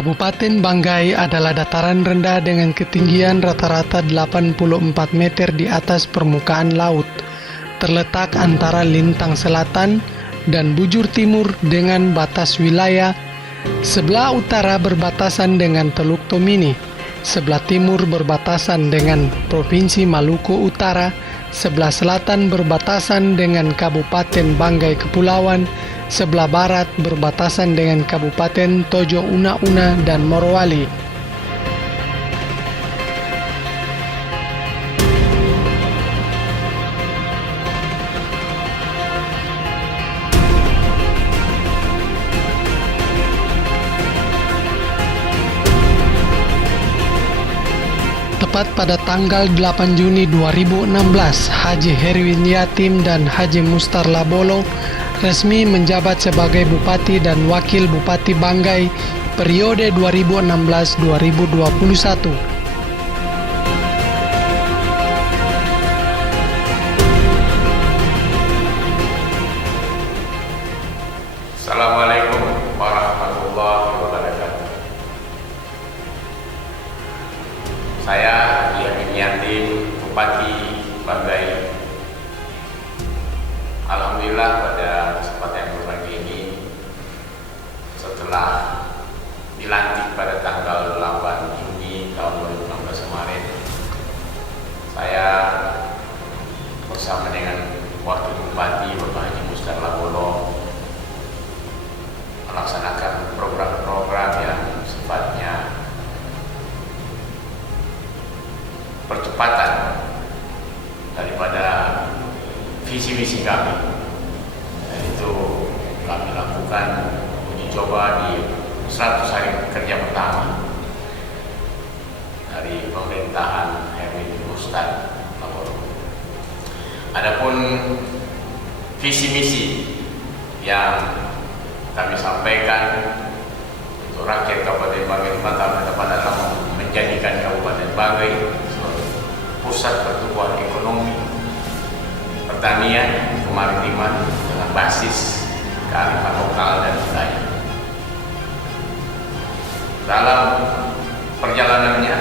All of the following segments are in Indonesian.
Kabupaten Banggai adalah dataran rendah dengan ketinggian rata-rata 84 meter di atas permukaan laut, terletak antara lintang selatan dan bujur timur dengan batas wilayah. Sebelah utara berbatasan dengan Teluk Tomini, sebelah timur berbatasan dengan Provinsi Maluku Utara, sebelah selatan berbatasan dengan Kabupaten Banggai Kepulauan, sebelah barat berbatasan dengan Kabupaten Tojo Una-Una dan Morowali. Tepat pada tanggal 8 Juni 2016, Haji Herwin Yatim dan Haji Mustar Labolo resmi menjabat sebagai Bupati dan Wakil Bupati Banggai periode 2016-2021. Assalamualaikum warahmatullahi wabarakatuh. Saya Haji Herwin Yatim, Bupati Banggai. Alhamdulillah pada kesempatan yang berbagi ini, setelah dilantik pada tanggal 8 Juni tahun 2016 kemarin, saya bersama dengan Wakil Bupati Bapak Haji Mustar Labolo melaksanakan program-program yang sifatnya percepatan daripada visi-misi kami. Dan itu kami lakukan uji coba di 100 hari kerja pertama dari pemerintahan Herwin Mustar Labolo. Adapun visi-misi yang kami sampaikan untuk rakyat Kabupaten Banggai di mata depan adalah menjadikan Kabupaten Banggai sebagai pusat pertumbuhan ekonomi, pertanian, kemaritiman dengan basis kearifan lokal dan budaya. Dalam perjalanannya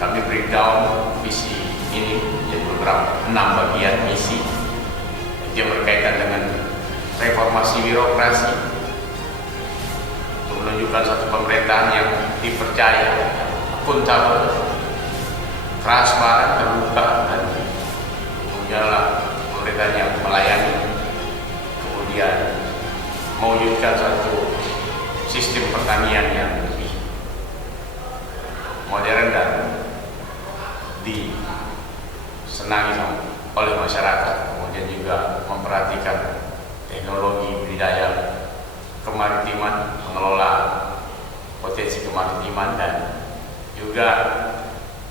kami breakdown visi ini menjadi beberapa 6 bagian misi yang berkaitan dengan reformasi birokrasi untuk menunjukkan satu pemerintahan yang dipercaya, akuntabel, transparan, terbuka, dan menjalankan pemerintahan yang melayani. Kemudian mewujudkan satu sistem pertanian yang lebih modern dan disenangi oleh masyarakat. Kemudian juga memperhatikan teknologi budidaya kemaritiman, mengelola potensi kemaritiman, dan juga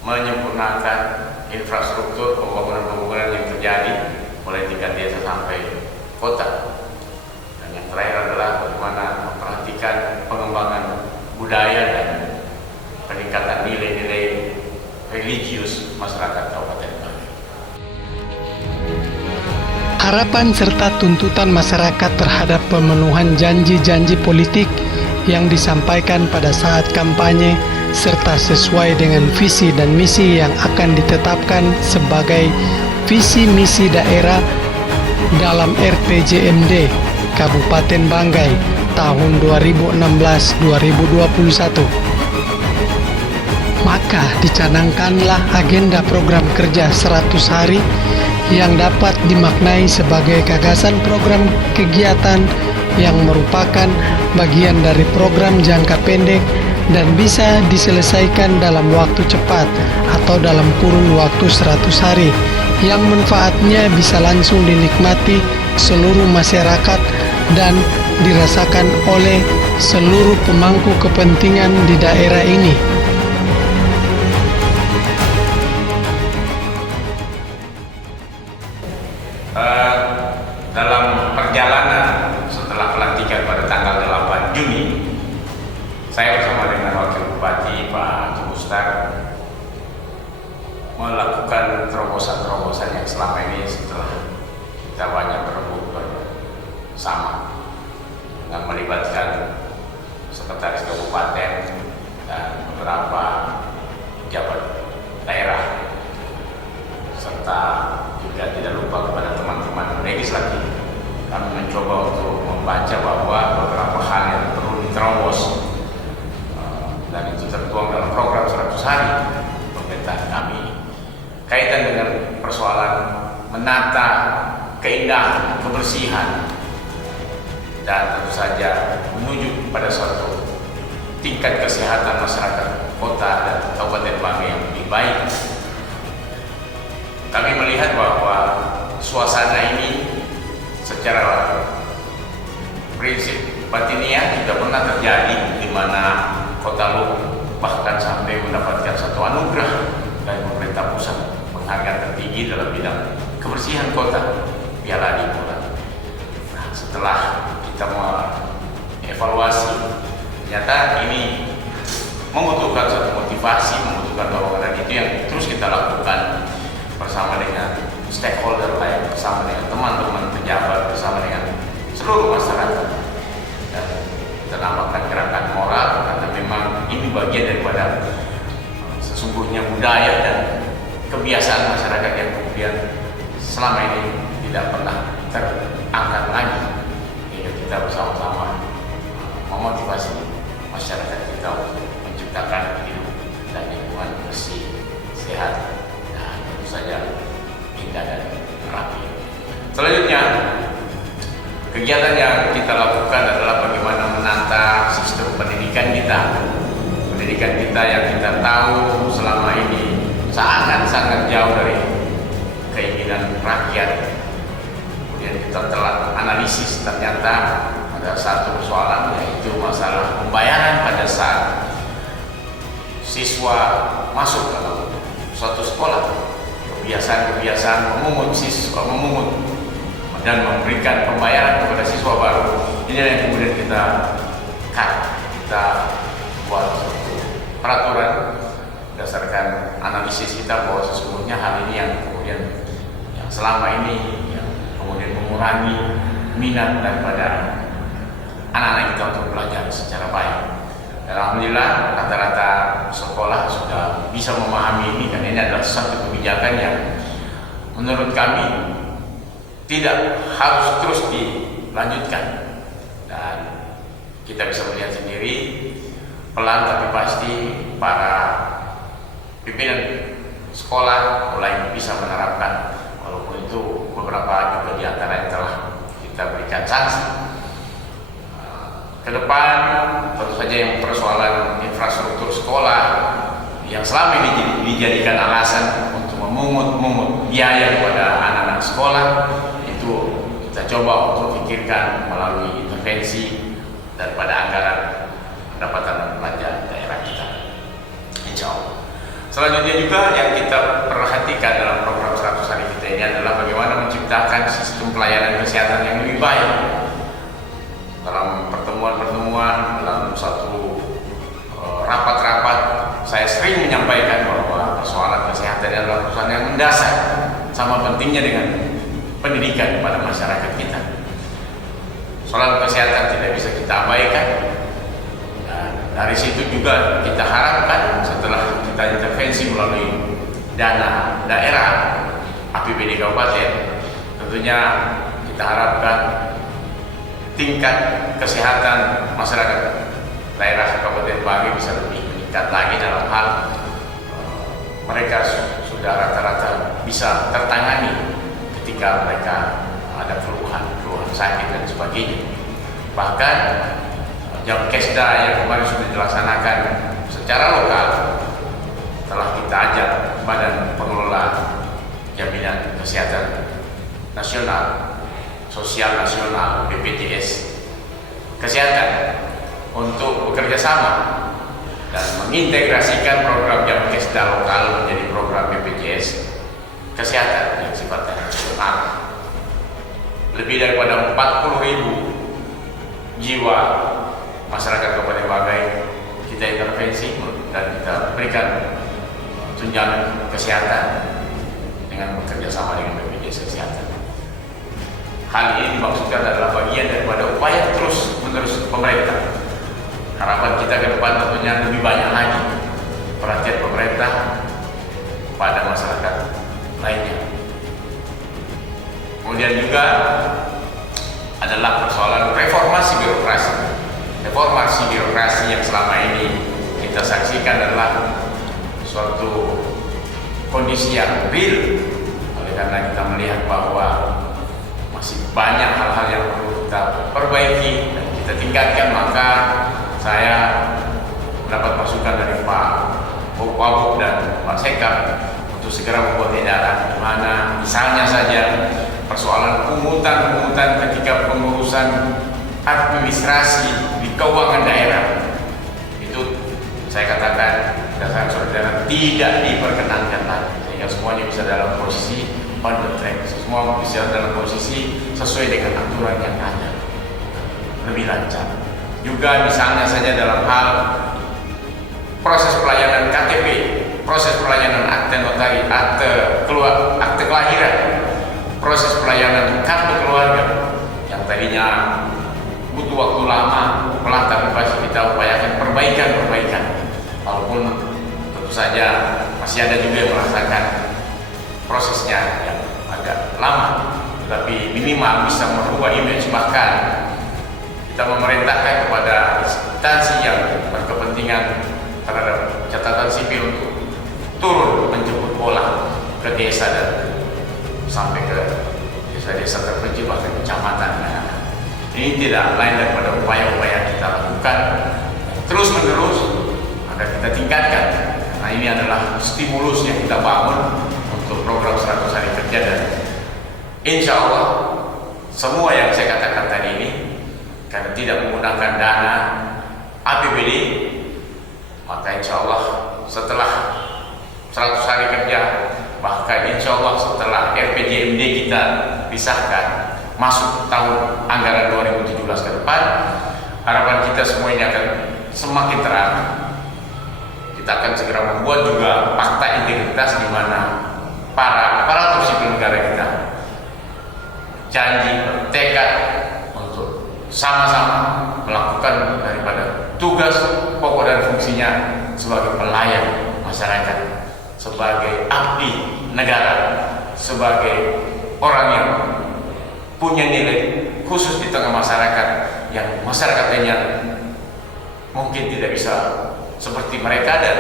menyempurnakan infrastruktur pembangunan yang terjadi mulai tingkat desa sampai kota. Dan yang terakhir adalah bagaimana memperhatikan pengembangan budaya dan peningkatan nilai-nilai religius masyarakat Kabupaten Banggai. Harapan serta tuntutan masyarakat terhadap pemenuhan janji-janji politik yang disampaikan pada saat kampanye serta sesuai dengan visi dan misi yang akan ditetapkan sebagai visi misi daerah dalam RPJMD Kabupaten Banggai tahun 2016-2021. Maka dicanangkanlah agenda program kerja 100 hari yang dapat dimaknai sebagai gagasan program kegiatan yang merupakan bagian dari program jangka pendek dan bisa diselesaikan dalam waktu cepat atau dalam kurun waktu 100 hari yang manfaatnya bisa langsung dinikmati seluruh masyarakat dan dirasakan oleh seluruh pemangku kepentingan di daerah ini. Dalam perjalanan setelah pelantikan pada tanggal 8 Juni, saya bersama dengan Wakil Bupati Pak Haji Mustar melakukan terobosan-terobosan yang selama ini setelah kita banyak berebut bersama dengan melibatkan sekretaris kabupaten dan beberapa pejabat daerah, serta juga tidak lupa kepada teman-teman legislatif. Kami mencoba untuk membaca bahwa beberapa hal yang perlu diterobos, dan itu tertuang dalam program 100 hari pemerintahan kami, kaitan dengan persoalan menata keindahan, kebersihan, dan tentu saja menuju pada suatu tingkat kesehatan masyarakat kota dan Kabupaten Banggai yang lebih baik. Kami melihat bahwa suasana ini secara prinsip batiniah tidak pernah terjadi, di mana Kota Luhuk bahkan sampai mendapatkan satu anugerah dari pemerintah pusat, penghargaan tertinggi dalam bidang kebersihan kota, Piala Adipura. Nah, setelah kita mengevaluasi, ternyata ini membutuhkan satu motivasi, membutuhkan dorongan, dan itu yang terus kita lakukan bersama dengan stakeholder lain, bersama dengan teman-teman pejabat, bersama dengan seluruh masyarakat, dan kita namakan gerakan moral, karena memang ini bagian daripada sesungguhnya budaya dan kebiasaan masyarakat yang kemudian selama ini tidak pernah terangkat lagi. Hingga kita bersama-sama memotivasi masyarakat kita untuk menciptakan hidup dan lingkungan bersih, sehat, dan tentu saja indah dan rapi. Selanjutnya, kegiatan yang kita lakukan adalah bagaimana menata sistem pendidikan kita. Pendidikan kita yang kita tahu selama ini sangat-sangat jauh dari keinginan rakyat. Kemudian kita telah analisis, ternyata ada satu persoalan, yaitu masalah pembayaran pada saat siswa masuk dalam suatu sekolah. Kebiasaan memungut dan memberikan pembayaran kepada siswa baru, ini yang kemudian kita buat suatu peraturan berdasarkan analisis kita bahwa sesungguhnya hal ini yang kemudian yang selama ini yang kemudian mengurangi minat daripada anak-anak kita untuk belajar secara baik. Dan alhamdulillah rata-rata sekolah sudah bisa memahami ini, karena ini adalah satu kebijakan yang menurut kami tidak harus terus dilanjutkan, dan kita bisa melihat sendiri pelan tapi pasti para pimpinan sekolah mulai bisa menerapkan, walaupun itu beberapa juga di antara yang telah kita berikan sanksi. Ke depan tentu saja yang persoalan infrastruktur sekolah yang selama ini dijadikan alasan untuk memungut biaya kepada anak-anak sekolah, itu kita coba untuk pikirkan melalui intervensi daripada anggaran pendapatan dan belanja daerah kita, insya Allah. Selanjutnya juga yang kita perhatikan dalam program 100 hari kita ini adalah bagaimana menciptakan sistem pelayanan kesehatan yang lebih baik. Dalam pertemuan-pertemuan, dalam satu rapat-rapat, saya sering menyampaikan bahwa persoalan kesehatan adalah persoalan yang mendasar, sama pentingnya dengan pendidikan kepada masyarakat kita. Soal kesehatan tidak bisa kita abaikan. Dan dari situ juga kita harapkan setelah kita intervensi melalui dana daerah, APBD kabupaten, tentunya kita harapkan tingkat kesehatan masyarakat daerah Kabupaten Banggai bisa lebih meningkat lagi dalam hal mereka sudah rata-rata bisa tertangani ketika mereka ada keluhan sakit dan sebagainya. Bahkan Jamkesda yang kemarin sudah dilaksanakan secara lokal telah kita ajak Badan Pengelola Jaminan Kesehatan Nasional, Sosial Nasional, BPJS Kesehatan untuk bekerja sama dan mengintegrasikan program Jamkesda lokal menjadi program BPJS Kesehatan yang sifatnya nasional. Lebih daripada 40.000 jiwa masyarakat Kabupaten Banggai kita intervensi dan kita berikan tunjangan kesehatan dengan bekerja sama dengan BPJS Kesehatan. Hal ini dimaksudkan adalah bagian daripada upaya terus-menerus pemerintah harapan kita ke depan tentunya lebih banyak lagi perhatian pemerintah pada masyarakat lainnya. Kemudian juga adalah persoalan reformasi birokrasi. Reformasi birokrasi yang selama ini kita saksikan adalah suatu kondisi yang real, oleh karena kita melihat bahwa masih banyak hal-hal yang perlu kita perbaiki dan kita tingkatkan. Maka saya mendapat masukan dari Pak Wagub dan Pak Sekap untuk segera membuat edaran di mana misalnya saja persoalan pungutan ketika pengurusan administrasi di keuangan daerah itu saya katakan berdasarkan saudara tidak diperkenankan lagi, sehingga semuanya bisa dalam posisi on the track, semua bisa dalam posisi sesuai dengan aturan yang ada, lebih lancar. Juga misalnya saja dalam hal proses pelayanan KTP, proses pelayanan akte notari, akte kelahiran, proses pelayanan kartu keluarga yang tadinya butuh waktu lama, tapi pasti kita upayakan perbaikan. Walaupun tentu saja masih ada juga yang merasakan prosesnya yang agak lama, tapi minimal bisa merubah image. Bahkan kita memerintahkan kepada instansi yang berkepentingan terhadap catatan sipil untuk turun menjemput bola ke desa dan sampai ke desa-desa terpencil bahkan kecamatan. Ini tidak lain daripada upaya-upaya kita lakukan terus-menerus agar kita tingkatkan. Nah, ini adalah stimulus yang kita bangun untuk program 100 hari kerja, dan insya Allah semua yang saya katakan tadi ini karena tidak menggunakan dana APBD, maka insya Allah setelah 100 hari kerja, bahkan insya Allah setelah RPJMD kita disahkan masuk tahun anggaran 2017 ke depan, harapan kita semua ini akan semakin terang. Kita akan segera membuat juga fakta integritas di mana para aparatur sipil negara kita janji bertekad untuk sama-sama melakukan daripada tugas pokok dan fungsinya sebagai pelayan masyarakat, sebagai abdi negara, sebagai orang yang punya nilai khusus di tengah masyarakat yang masyarakat lainnya mungkin tidak bisa seperti mereka. Dan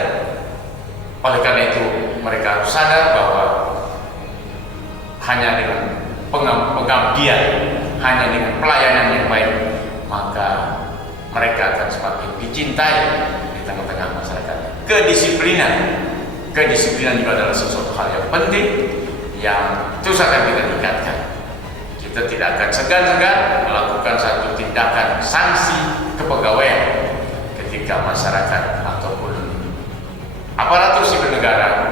oleh karena itu mereka harus sadar bahwa hanya dengan pengabdian, hanya dengan pelayanan yang baik, maka mereka akan semakin dicintai di tengah-tengah masyarakat. Kedisiplinan juga adalah sesuatu hal yang penting yang terus akan kita tingkatkan. Kita tidak akan segan-segan melakukan satu tindakan sanksi kepegawaian ketika masyarakat ataupun aparatur sipil negara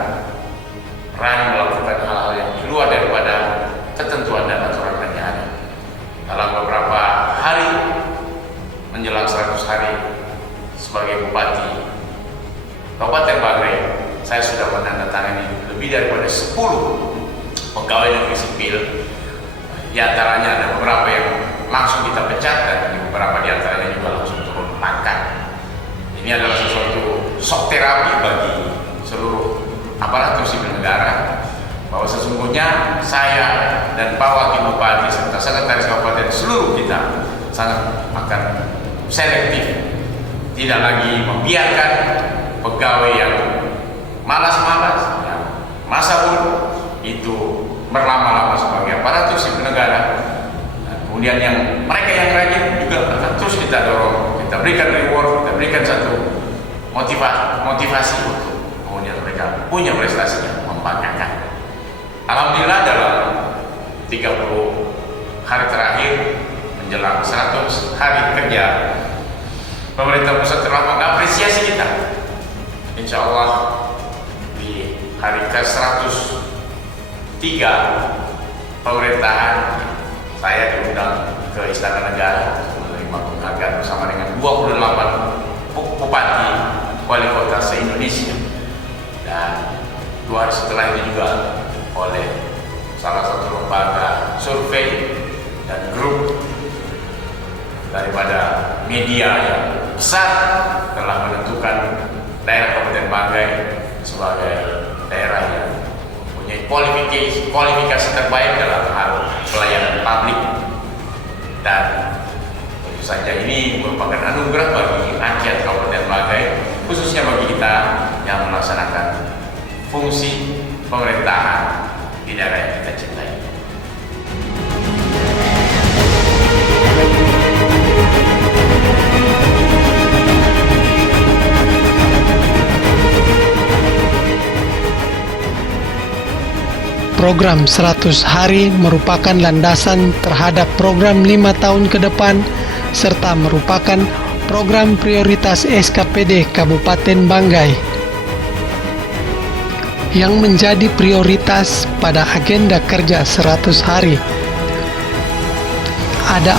berani melakukan hal-hal yang di luar daripada ketentuan dan aturan yang ada. Dalam beberapa hari menjelang 100 hari sebagai Bupati Kabupaten Banggai, saya sudah menandatangani lebih daripada 10 pegawai negeri sipil. Di antaranya ada beberapa yang langsung kita pecat dan beberapa di antaranya juga langsung turun pangkat. Ini adalah sesuatu shock terapi bagi seluruh aparatur sipil negara, bahwa sesungguhnya saya dan Pak Wakil Bupati serta Sekretaris Kabupaten seluruh kita sangat akan selektif, tidak lagi membiarkan pegawai yang malas-malas, yang masa bodoh itu berlama-lama sebagai aparatur sipil negara. Kemudian yang mereka yang rajin juga akan terus kita dorong, kita berikan reward, kita berikan satu motivasi untuk kemudian mereka punya prestasi yang membanggakan. Alhamdulillah dalam 30 hari terakhir menjelang 100 hari kerja, pemerintah pusat telah mengapresiasi kita. Insya Allah di hari ke-103 pemerintahan, saya diundang ke Istana Negara untuk menerima penghargaan bersama dengan 28 bupati wali kota se-Indonesia. Dan 2 hari setelah itu juga oleh salah satu lembaga survei dan grup daripada media yang pusat telah menentukan daerah Kabupaten Banggai sebagai daerah yang mempunyai kualifikasi terbaik dalam hal pelayanan publik, dan tentu saja ini merupakan anugerah bagi rakyat Kabupaten Banggai, khususnya bagi kita yang melaksanakan fungsi pemerintahan di daerah yang kita cintai. Program 100 hari merupakan landasan terhadap program 5 tahun ke depan serta merupakan program prioritas SKPD Kabupaten Banggai yang menjadi prioritas pada agenda kerja 100 hari. Ada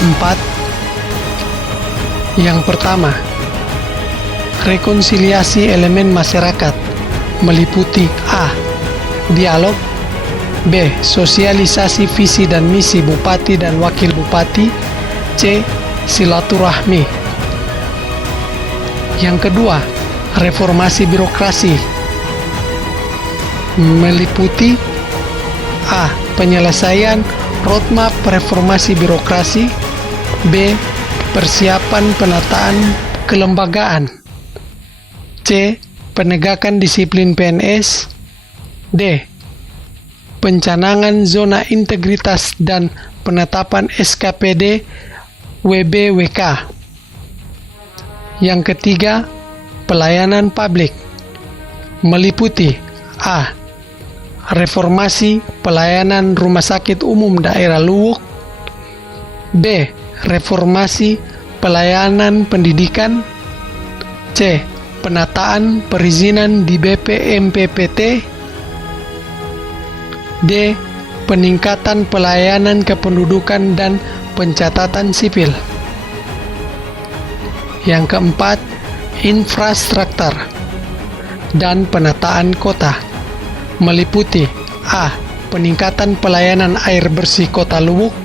4. Yang pertama, rekonsiliasi elemen masyarakat meliputi A. Dialog, B. Sosialisasi visi dan misi Bupati dan Wakil Bupati, C. Silaturahmi. Yang kedua, reformasi birokrasi meliputi A. Penyelesaian roadmap reformasi birokrasi, B. Persiapan penataan kelembagaan, C. Penegakan disiplin PNS, D. Pencanangan zona integritas dan penetapan SKPD WBWK. Yang ketiga, pelayanan publik meliputi A. Reformasi pelayanan Rumah Sakit Umum Daerah Luwuk, B. Reformasi pelayanan pendidikan, C. Penataan perizinan di BPMPPT, D. Peningkatan pelayanan kependudukan dan pencatatan sipil. Yang keempat, infrastruktur dan penataan kota meliputi A. Peningkatan pelayanan air bersih Kota Luwuk,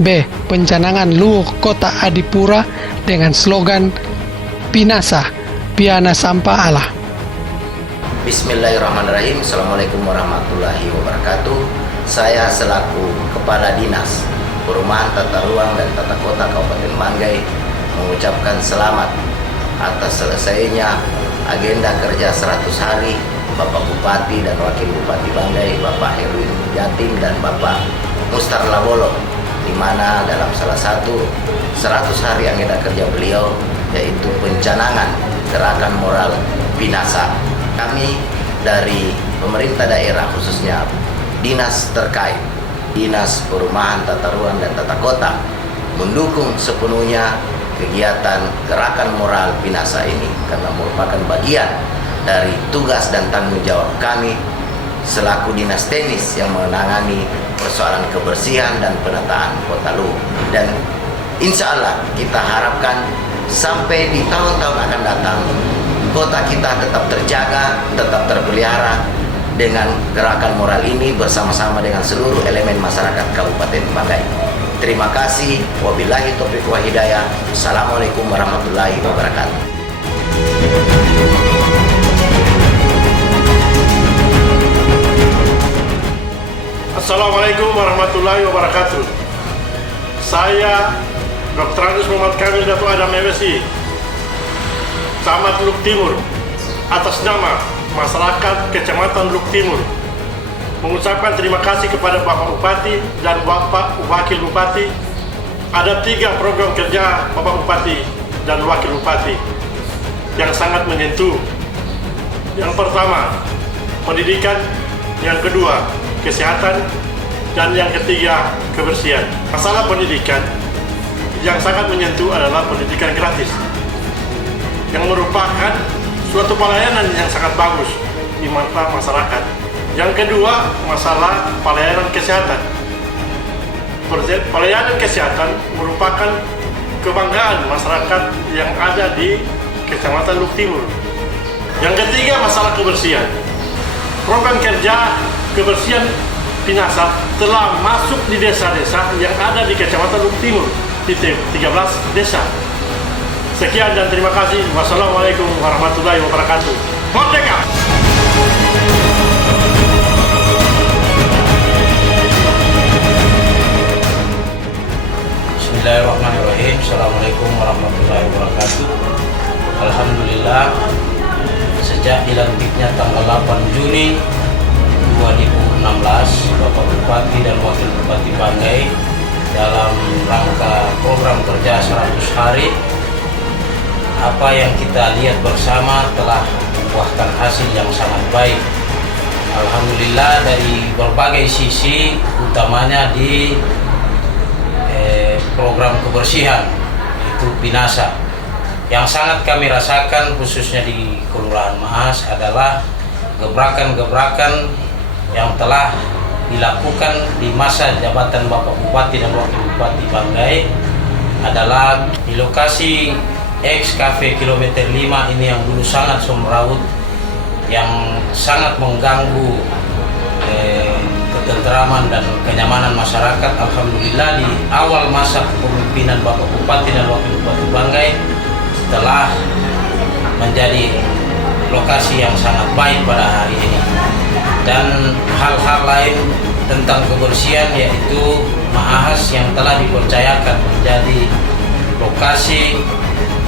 B. Pencanangan Luwuk Kota Adipura dengan slogan Pinasa, Piana Sampah Allah. Bismillahirrahmanirrahim. Assalamualaikum warahmatullahi wabarakatuh. Saya selaku Kepala Dinas Perumahan Tata Ruang dan Tata Kota Kabupaten Banggai mengucapkan selamat atas selesainya agenda kerja 100 hari Bapak Bupati dan Wakil Bupati Banggai, Bapak Herwin Jatim dan Bapak Mustar Labolo, di mana dalam salah satu 100 hari agenda kerja beliau yaitu pencanangan gerakan moral Pinasa. Kami dari pemerintah daerah, khususnya dinas terkait, Dinas Perumahan Tata Ruang dan Tata Kota, mendukung sepenuhnya kegiatan gerakan moral Pinasa ini karena merupakan bagian dari tugas dan tanggung jawab kami selaku dinas teknis yang menangani persoalan kebersihan dan penataan Kota Luwuk. Dan insya Allah kita harapkan sampai di tahun-tahun akan datang kota kita tetap terjaga, tetap terpelihara dengan gerakan moral ini bersama-sama dengan seluruh elemen masyarakat Kabupaten Banggai. Terima kasih. Wabillahi taufiq wa hidayah. Assalamualaikum warahmatullahi wabarakatuh. Assalamualaikum warahmatullahi wabarakatuh. Saya Dr. Andes Muhammad Kamil Dato' Adam MSI, Camat Luwuk Timur, atas nama masyarakat Kecamatan Luwuk Timur mengucapkan terima kasih kepada Bapak Bupati dan Bapak Wakil Bupati. Ada 3 program kerja Bapak Bupati dan Wakil Bupati yang sangat menyentuh. Yang pertama, pendidikan. Yang kedua, kesehatan. Dan yang ketiga, kebersihan. Masalah pendidikan yang sangat menyentuh adalah pendidikan gratis, yang merupakan suatu pelayanan yang sangat bagus di mata masyarakat. Yang kedua, masalah pelayanan kesehatan. Pelayanan kesehatan merupakan kebanggaan masyarakat yang ada di Kecamatan Luwuk Timur. Yang ketiga, masalah kebersihan. Program kerja kebersihan Pinasa telah masuk di desa-desa yang ada di Kecamatan Luwuk Timur, di 13 desa. Sekian dan terima kasih. Wassalamualaikum warahmatullahi wabarakatuh. Merdeka! Bismillahirrahmanirrahim. Assalamualaikum warahmatullahi wabarakatuh. Alhamdulillah, sejak dilantiknya tanggal 8 Juni 2016, Bapak Bupati dan Wakil Bupati Banggai dalam rangka program kerja 100 hari, apa yang kita lihat bersama telah membuahkan hasil yang sangat baik. Alhamdulillah, dari berbagai sisi, utamanya di program kebersihan itu Binasa. Yang sangat kami rasakan khususnya di Kelurahan Maas adalah gebrakan-gebrakan yang telah dilakukan di masa jabatan Bapak Bupati dan Wakil Bupati Banggai adalah di lokasi X Cafe kilometer 5 ini yang dulu sangat semrawut, yang sangat mengganggu ketentraman dan kenyamanan masyarakat. Alhamdulillah, di awal masa kepemimpinan Bapak Bupati dan Wakil Bupati Banggai telah menjadi lokasi yang sangat baik pada hari ini. Dan hal-hal lain tentang kebersihan, yaitu Maahas yang telah dipercayakan menjadi lokasi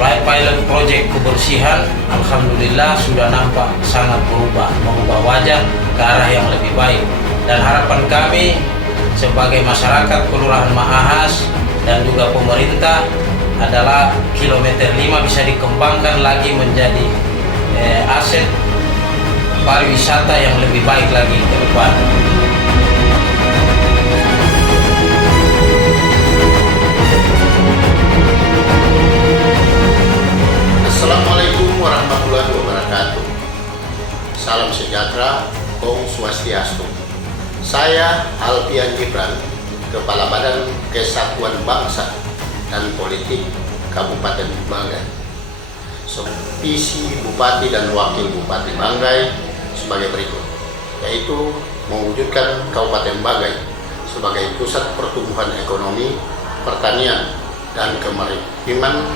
pilot project kebersihan, alhamdulillah sudah nampak sangat mengubah wajah ke arah yang lebih baik. Dan harapan kami sebagai masyarakat Kelurahan Maahas dan juga pemerintah adalah kilometer 5 bisa dikembangkan lagi menjadi aset pariwisata yang lebih baik lagi ke depan. Assalamualaikum warahmatullahi wabarakatuh. Salam sejahtera, Om Swastiastu. Saya Alfian Gibran, Kepala Badan Kesatuan Bangsa dan Politik Kabupaten Banggai. Visi Bupati dan Wakil Bupati Banggai sebagai berikut, yaitu mewujudkan Kabupaten Banggai sebagai pusat pertumbuhan ekonomi, pertanian, dan kemaritiman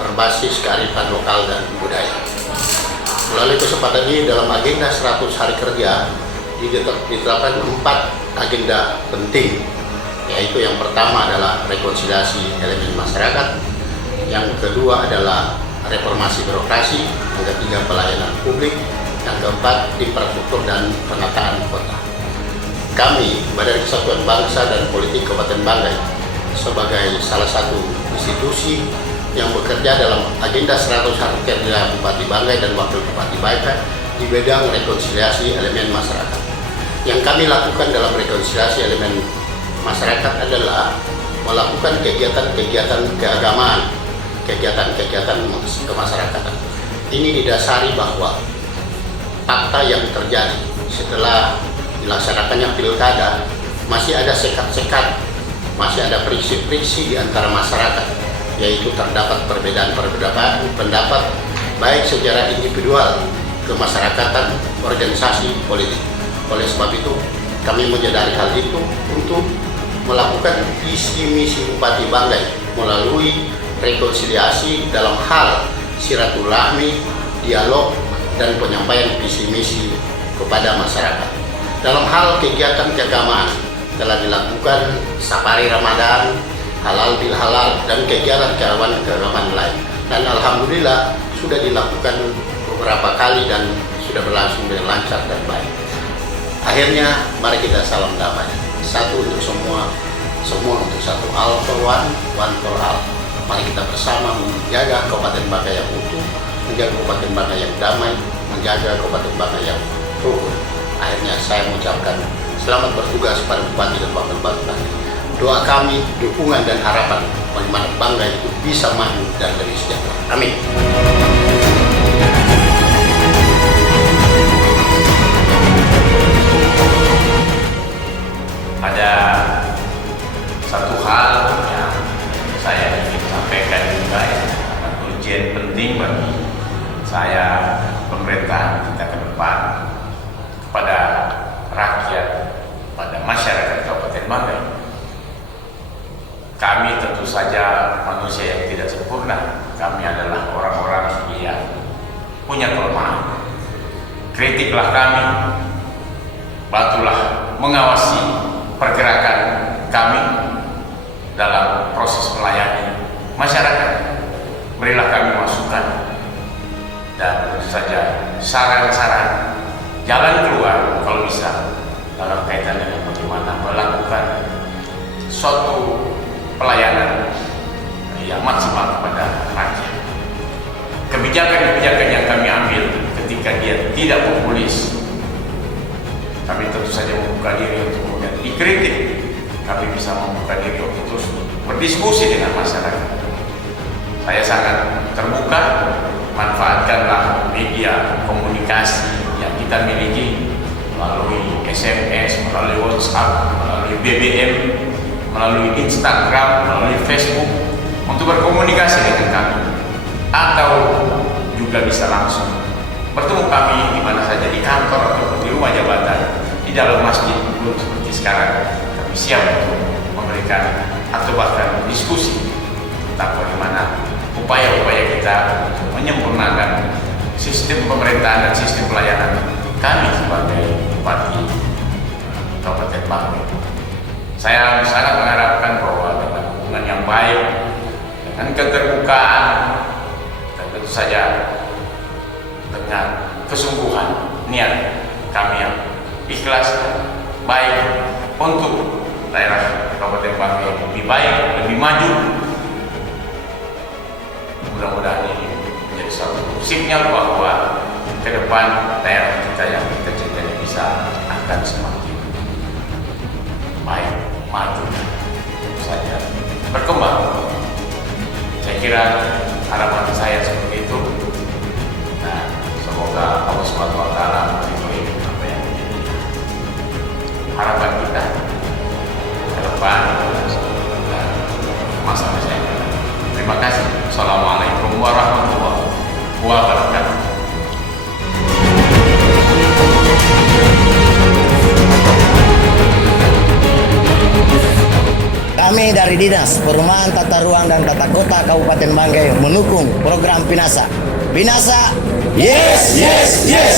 berbasis kearifan lokal dan budaya. Melalui kesempatan ini, dalam agenda 100 hari kerja ditetapkan 4 agenda penting, yaitu yang pertama adalah rekonsiliasi elemen masyarakat, yang kedua adalah reformasi birokrasi, yang ketiga pelayanan publik, yang keempat infrastruktur dan penataan kota. Kami, Badan Kesatuan Bangsa dan Politik Kabupaten Banggai, sebagai salah satu institusi yang bekerja dalam agenda 100 hari kerja Bupati Banggai dan Wakil Bupati Banggai di bidang rekonsiliasi elemen masyarakat. Yang kami lakukan dalam rekonsiliasi elemen masyarakat adalah melakukan kegiatan-kegiatan keagamaan, kegiatan-kegiatan kemasyarakatan. Ini didasari bahwa fakta yang terjadi setelah dilaksanakannya pilkada, masih ada sekat-sekat, masih ada friksi-friksi di antara masyarakat, yaitu terdapat perbedaan pendapat baik secara individual, kemasyarakatan, organisasi, politik. Oleh sebab itu, kami menyadari hal itu untuk melakukan visi misi Bupati Banggai melalui rekonsiliasi dalam hal silaturahmi, dialog, dan penyampaian visi misi kepada masyarakat. Dalam hal kegiatan keagamaan telah dilakukan safari Ramadan, halal bil halal, dan kegiatan keagamaan lain. Dan alhamdulillah sudah dilakukan beberapa kali dan sudah berlangsung dengan lancar dan baik. Akhirnya, mari kita salam damai. Satu untuk semua untuk satu. All for one, one for all. Mari kita bersama menjaga Kabupaten Banggai yang utuh, menjaga Kabupaten Banggai yang damai, menjaga Kabupaten Banggai yang rukun. Akhirnya saya mengucapkan selamat bertugas pada Bupati dan Wakil Bupati Banggai. Doa kami, dukungan dan harapan bagaimana Banggai itu bisa maju dan lebih sejahtera. Amin. Ada satu hal yang saya ingin sampaikan juga, ya, urgen penting bagi saya, pemerintahan kita ke depan, kepada rakyat, pada masyarakat Kabupaten Banggai. Kami tentu saja saja manusia yang tidak sempurna. Kami adalah orang-orang yang punya kelemahan. Kritiklah kami, bantulah mengawasi pergerakan kami dalam proses melayani masyarakat. Berilah kami masukan dan tentu saja saran-saran jalan keluar kalau bisa dalam kaitan dengan bagaimana melakukan suatu pelayanan yang maksimal kepada rakyat. Kebijakan-kebijakan yang kami ambil ketika dia tidak populis, kami tentu saja membuka diri untuk kemudian dikritik. Kami bisa membuka diri untuk terus berdiskusi dengan masyarakat. Saya sangat terbuka, manfaatkanlah media komunikasi yang kita miliki melalui SMS, melalui WhatsApp, melalui BBM, melalui Instagram, melalui Facebook untuk berkomunikasi dengan kami, atau juga bisa langsung bertemu kami di mana saja, di kantor atau di rumah jabatan, di dalam masjid pun seperti sekarang. Kami siap untuk memberikan atau bahkan diskusi tentang bagaimana upaya-upaya kita untuk menyempurnakan sistem pemerintahan dan sistem pelayanan kami sebagai Bupati Kabupaten Banggai. Saya sangat mengharapkan bahwa dengan hubungan yang baik, dengan keterbukaan, dan tentu saja dengan kesungguhan niat kami yang ikhlas dan baik untuk daerah Kabupaten Banggai yang lebih baik, lebih maju. Mudah-mudahan ini menjadi suatu sinyal bahwa ke depan daerah kita yang kita cintai bisa akan semakin baik, maju, tentu saja berkembang. Saya kira harapan saya seperti itu. Nah, semoga Allah Subhanahu wa Ta'ala meridhoi apa yang menjadi harapan kita ke depan dan masa saya. Terima kasih. Assalamualaikum warahmatullahi wabarakatuh. Kami dari Dinas Perumahan Tata Ruang dan Tata Kota Kabupaten Banggai mendukung program Pinasa. Pinasa, yes, yes, yes.